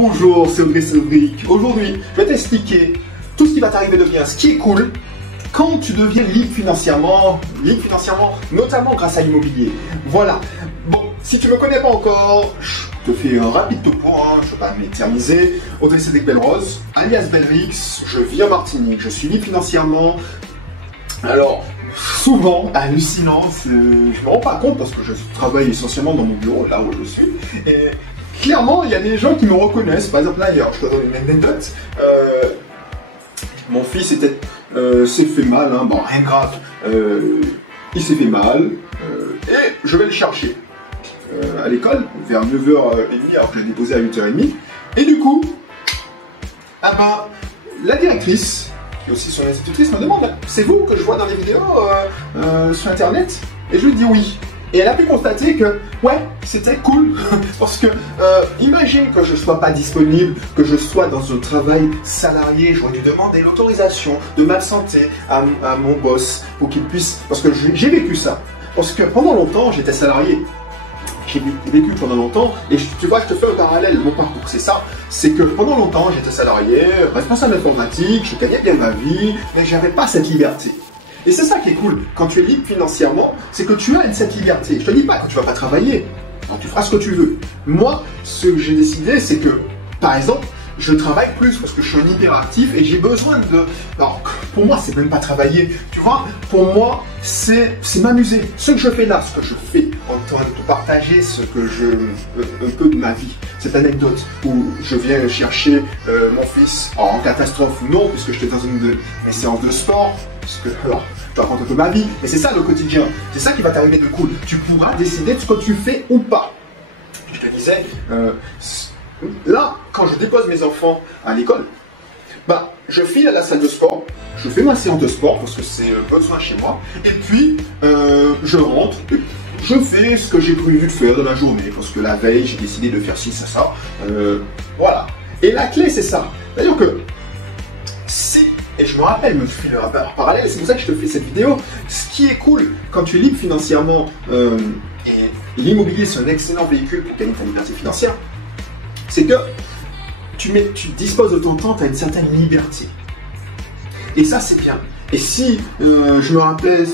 Bonjour, c'est Audrey Cédric. Aujourd'hui, je vais t'expliquer tout ce qui va t'arriver de bien, ce qui est cool quand tu deviens libre financièrement, notamment grâce à l'immobilier. Voilà. Bon, si tu ne me connais pas encore, je te fais un rapide topo, je ne vais pas m'éterniser. Audrey Cédric Belrose, alias Belrix, je vis en Martinique, je suis libre financièrement. Alors, souvent, hallucinant, je ne me rends pas compte parce que je travaille essentiellement dans mon bureau, là où je suis. Et clairement, il y a des gens qui me reconnaissent. Par exemple, là, hier, je te donne une anecdote. Mon fils s'est fait mal, hein. Bon, rien de grave. Il s'est fait mal et je vais le chercher à l'école vers 9h30 alors que je l'ai déposé à 8h30. Et du coup, la directrice, qui est aussi son institutrice, me demande: c'est vous que je vois dans les vidéos sur internet? Et je lui dis oui. Et elle a pu constater que, ouais, c'était cool, parce que, imagine que je ne sois pas disponible, que je sois dans un travail salarié, j'aurais dû demander l'autorisation de m'absenter à mon boss, pour qu'il puisse, parce que j'ai vécu ça, parce que pendant longtemps, j'étais salarié, j'ai vécu pendant longtemps, et tu vois, je te fais un parallèle, mon parcours, c'est ça, c'est que pendant longtemps, j'étais salarié, responsable informatique, je gagnais bien ma vie, mais je n'avais pas cette liberté. Et c'est ça qui est cool, quand tu es libre financièrement, c'est que tu as cette liberté. Je te dis pas que tu vas pas travailler, donc tu feras ce que tu veux. Moi, ce que j'ai décidé, c'est que, par exemple, je travaille plus parce que je suis un hyperactif et j'ai besoin de... Alors, pour moi, c'est même pas travailler, tu vois. Pour moi, c'est m'amuser. Ce que je fais là, ce que je fais en train de te partager un peu de ma vie, cette anecdote où je viens chercher mon fils en catastrophe ou non, puisque j'étais dans une de mes séances de sport, parce que, alors, je te raconte un peu ma vie, mais c'est ça le quotidien. C'est ça qui va t'arriver de cool. Tu pourras décider de ce que tu fais ou pas. Je te disais... là, quand je dépose mes enfants à l'école, je file à la salle de sport, je fais ma séance de sport parce que c'est besoin chez moi, et puis je rentre, et je fais ce que j'ai prévu de faire de la journée, parce que la veille, j'ai décidé de faire ci, ça, voilà. Et la clé, c'est ça. C'est-à-dire que si, et je me rappelle, je fais le parallèle, c'est pour ça que je te fais cette vidéo, ce qui est cool quand tu es libre financièrement, et l'immobilier, c'est un excellent véhicule pour gagner ta liberté financière, c'est que tu disposes de ton temps, tu as une certaine liberté. Et ça, c'est bien. Et si, je me rappelle,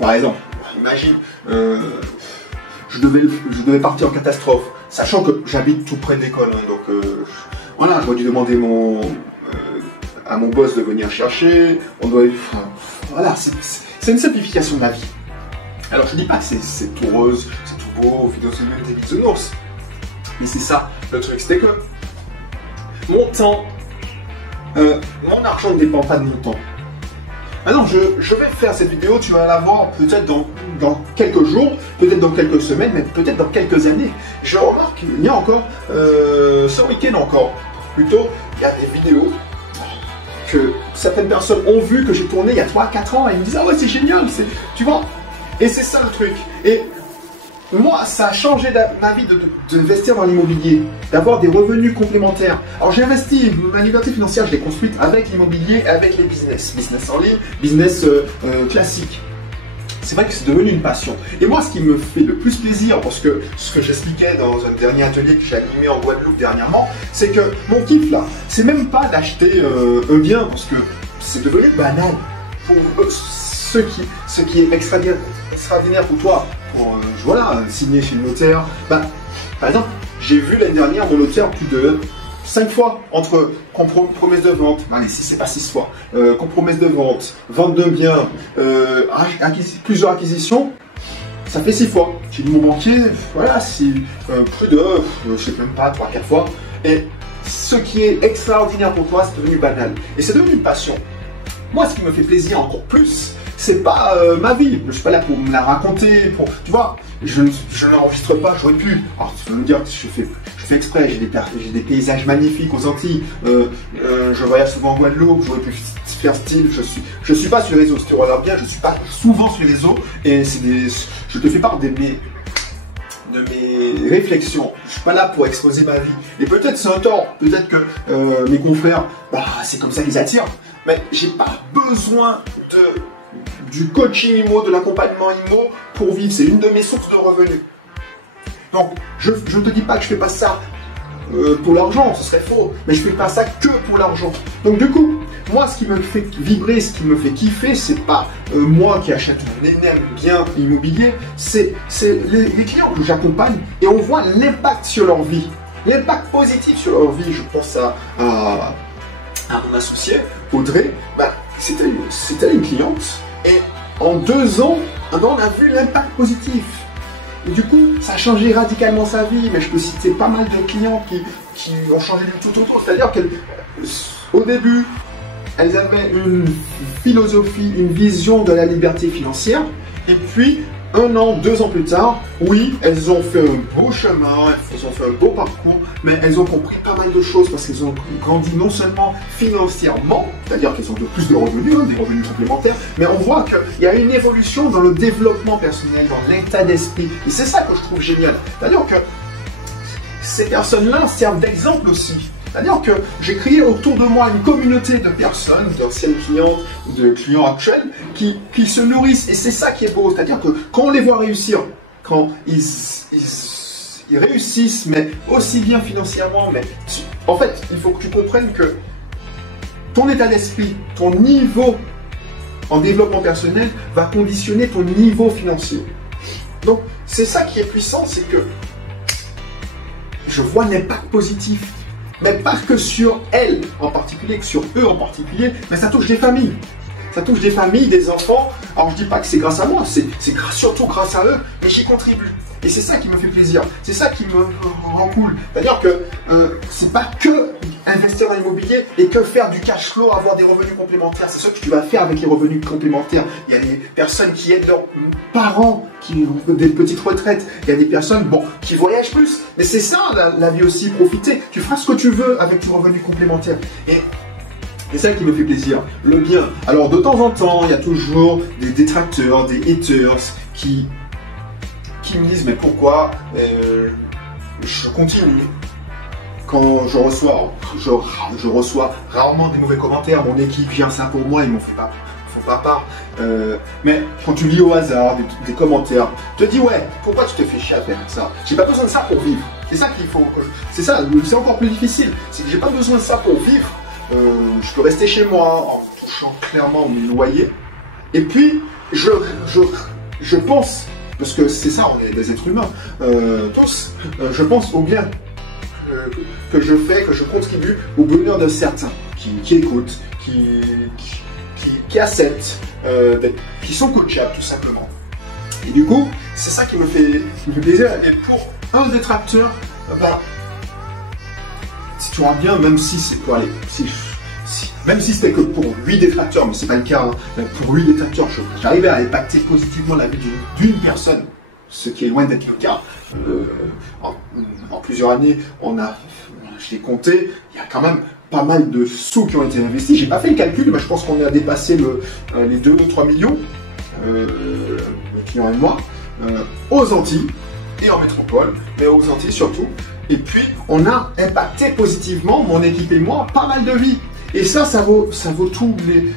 par exemple, imagine, je devais partir en catastrophe, sachant que j'habite tout près de l'école, hein, donc voilà, j'aurais dû demander à mon boss de venir chercher, voilà, c'est une simplification de la vie. Alors, je ne dis pas que c'est tout rose, c'est tout beau, vidéo semaine, des bisounours. Mais c'est ça, le truc, c'était que mon temps, mon argent ne dépend pas de mon temps. Maintenant, je vais faire cette vidéo, tu vas la voir peut-être dans quelques jours, peut-être dans quelques semaines, mais peut-être dans quelques années. Je remarque qu'il y a encore, ce week-end encore, plutôt, il y a des vidéos que certaines personnes ont vu que j'ai tourné il y a 3-4 ans et ils me disent: ah ouais, c'est génial, tu vois. Et c'est ça le truc. Et moi, ça a changé ma vie d'investir dans l'immobilier, d'avoir des revenus complémentaires. Alors j'ai investi, ma liberté financière, je l'ai construite avec l'immobilier et avec les business en ligne, business classique. C'est vrai que c'est devenu une passion. Et moi, ce qui me fait le plus plaisir, parce que ce que j'expliquais dans un dernier atelier que j'ai animé en Guadeloupe dernièrement, c'est que mon kiff là, c'est même pas d'acheter un bien, parce que c'est devenu banal. Pour ce qui est extraordinaire pour toi, pour voilà, signer chez le notaire. Par exemple, j'ai vu l'année dernière mon notaire plus de 5 fois entre promesse de vente, allez, si c'est pas 6 fois, promesse de vente, vente de biens, plusieurs acquisitions, ça fait 6 fois. J'ai dit mon banquier, voilà, c'est plus de, je sais même pas, 3-4 fois. Et ce qui est extraordinaire pour toi, c'est devenu banal. Et c'est devenu une passion. Moi, ce qui me fait plaisir encore plus, c'est pas ma vie, je suis pas là pour me la raconter, tu vois, je n'enregistre pas, j'aurais pu. Alors tu vas me dire que je fais exprès, j'ai des paysages magnifiques aux Antilles, je voyage souvent en Guadeloupe, j'aurais pu faire style, je suis pas sur les réseaux, si tu regardes bien, je suis pas souvent sur les réseaux, et je te fais part de mes réflexions. Je suis pas là pour exposer ma vie. Et peut-être c'est un tort, peut-être que mes confrères, c'est comme ça qu'ils attirent, mais j'ai pas besoin du coaching IMO, de l'accompagnement IMO pour vivre. C'est une de mes sources de revenus. Donc, je ne te dis pas que je fais pas ça pour l'argent, ce serait faux. Mais je fais pas ça que pour l'argent. Donc du coup, moi, ce qui me fait vibrer, ce qui me fait kiffer, c'est pas moi qui achète un énorme bien immobilier, c'est les clients que j'accompagne et on voit l'impact sur leur vie. L'impact positif sur leur vie. Je pense à mon associé, Audrey, c'était une cliente et en 2 ans, on a vu l'impact positif. Et du coup, ça a changé radicalement sa vie, mais je peux citer pas mal de clients qui ont changé du tout au tout. C'est-à-dire qu'au début, elles avaient une philosophie, une vision de la liberté financière, et puis 1 an, 2 ans plus tard, oui, elles ont fait un beau chemin, elles ont fait un beau parcours, mais elles ont compris pas mal de choses parce qu'elles ont grandi non seulement financièrement, c'est-à-dire qu'elles ont de plus de revenus, des revenus complémentaires, mais on voit qu'il y a une évolution dans le développement personnel, dans l'état d'esprit. Et c'est ça que je trouve génial. C'est-à-dire que ces personnes-là servent d'exemple aussi. C'est-à-dire que j'ai créé autour de moi une communauté de personnes, d'anciennes clientes ou de clients actuels, qui se nourrissent. Et c'est ça qui est beau. C'est-à-dire que quand on les voit réussir, quand ils réussissent, mais aussi bien financièrement, mais en fait, il faut que tu comprennes que ton état d'esprit, ton niveau en développement personnel va conditionner ton niveau financier. Donc, c'est ça qui est puissant, c'est que je vois l'impact positif. Mais pas que sur elles en particulier, que sur eux en particulier, mais ça touche des familles. Ça touche des familles, des enfants. Alors je dis pas que c'est grâce à moi, c'est surtout grâce à eux, mais j'y contribue. Et c'est ça qui me fait plaisir, c'est ça qui me rend cool. C'est-à-dire que c'est pas que investir dans l'immobilier et que faire du cash flow, avoir des revenus complémentaires. C'est ça que tu vas faire avec les revenus complémentaires. Il y a des personnes qui aident leurs parents, qui ont des petites retraites. Il y a des personnes, qui voyagent plus. Mais c'est ça la vie aussi, profiter. Tu feras ce que tu veux avec tes revenus complémentaires. Et c'est ça qui me fait plaisir, le bien. Alors de temps en temps, il y a toujours des détracteurs, des haters qui me disent mais pourquoi je continue quand je reçois rarement des mauvais commentaires. Mon équipe gère ça pour moi, ils m'en font pas part. Mais quand tu lis au hasard des commentaires, tu te dis ouais, pourquoi tu te fais chier à faire ça? J'ai pas besoin de ça pour vivre. C'est ça qu'il faut. C'est encore plus difficile. C'est que j'ai pas besoin de ça pour vivre. Je peux rester chez moi en touchant clairement mon loyer. Et puis je pense, parce que c'est ça, on est des êtres humains, tous, je pense au bien que je fais, que je contribue au bonheur de certains qui écoutent, qui acceptent, qui sont coachables tout simplement. Et du coup, c'est ça qui me fait plaisir. Et pour un détracteur, si tu vois bien, même si c'est pour aller, même si c'était que pour 8 détracteurs, mais c'est pas le cas, hein, pour 8 détracteurs, j'arrivais à impacter positivement la vie d'une personne, ce qui est loin d'être le cas. En plusieurs années, je l'ai compté, il y a quand même pas mal de sous qui ont été investis. J'ai pas fait le calcul, mais je pense qu'on a dépassé les 2 ou 3 millions, le client et moi, aux Antilles et en métropole, mais aux Antilles surtout. Et puis, on a impacté positivement, mon équipe et moi, pas mal de vies. Et ça vaut toutes les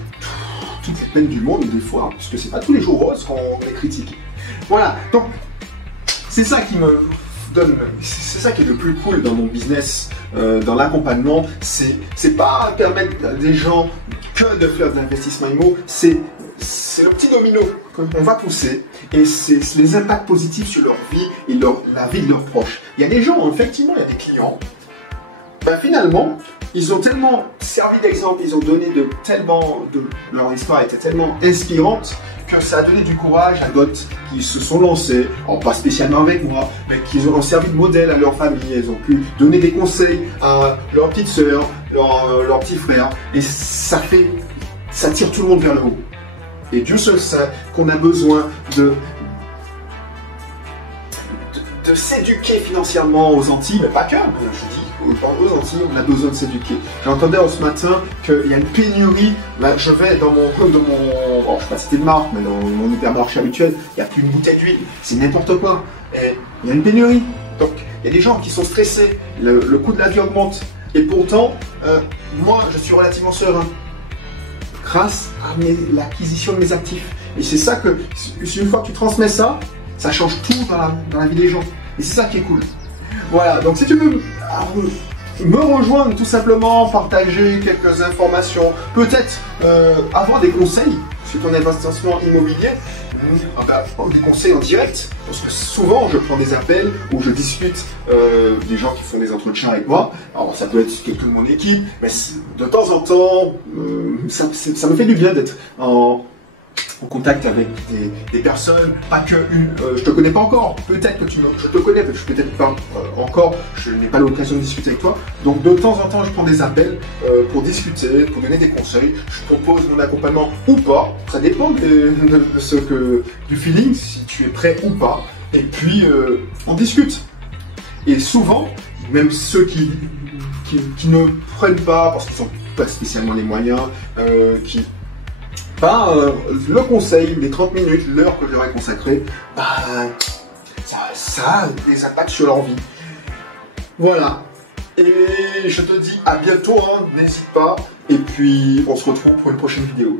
peines du monde, des fois, parce que c'est pas tous les jours rose qu'on est critiqué. Voilà, donc, c'est ça qui me donne, c'est ça qui est le plus cool dans mon business, dans l'accompagnement. C'est pas permettre à des gens que de faire de l'investissement immo, c'est le petit domino qu'on va pousser et c'est les impacts positifs sur leur vie et la vie de leurs proches. Il y a des gens, effectivement, il y a des clients, finalement, ils ont tellement servi d'exemple, ils ont donné leur histoire était tellement inspirante que ça a donné du courage à d'autres qui se sont lancés, pas spécialement avec moi, mais qui ont servi de modèle à leur famille. Ils ont pu donner des conseils à leur petite sœur, leur petit frère, et ça tire tout le monde vers le haut. Et Dieu seul sait qu'on a besoin de s'éduquer financièrement aux Antilles, mais pas que, je dis, aux Antilles, on a besoin de s'éduquer. J'entendais ce matin qu'il y a une pénurie, je vais dans mon je ne vais pas citer de marque, mais dans mon hypermarché habituel, il n'y a plus une bouteille d'huile, c'est n'importe quoi. Et il y a une pénurie. Donc, il y a des gens qui sont stressés, le coût de la vie augmente. Et pourtant, moi, je suis relativement serein grâce à l'acquisition de mes actifs. Et c'est ça que, une fois que tu transmets ça, ça change tout dans la vie des gens. Et c'est ça qui est cool. Voilà, donc si tu veux me rejoindre tout simplement, partager quelques informations, peut-être avoir des conseils sur ton investissement immobilier, des conseils en direct, parce que souvent je prends des appels où je discute des gens qui font des entretiens avec moi. Alors ça peut être quelqu'un de mon équipe, mais de temps en temps, ça me fait du bien d'être en contact avec des personnes, pas que une. Je te connais pas encore, peut-être que je te connais, peut-être pas encore, je n'ai pas l'occasion de discuter avec toi. Donc de temps en temps, je prends des appels pour discuter, pour donner des conseils. Je propose mon accompagnement ou pas, ça dépend du feeling, si tu es prêt ou pas. Et puis on discute. Et souvent, même ceux qui ne prennent pas parce qu'ils n'ont pas spécialement les moyens, le conseil, les 30 minutes, l'heure que j'aurais consacrée, ça a des impacts sur leur vie. Voilà. Et je te dis à bientôt, hein, n'hésite pas. Et puis, on se retrouve pour une prochaine vidéo.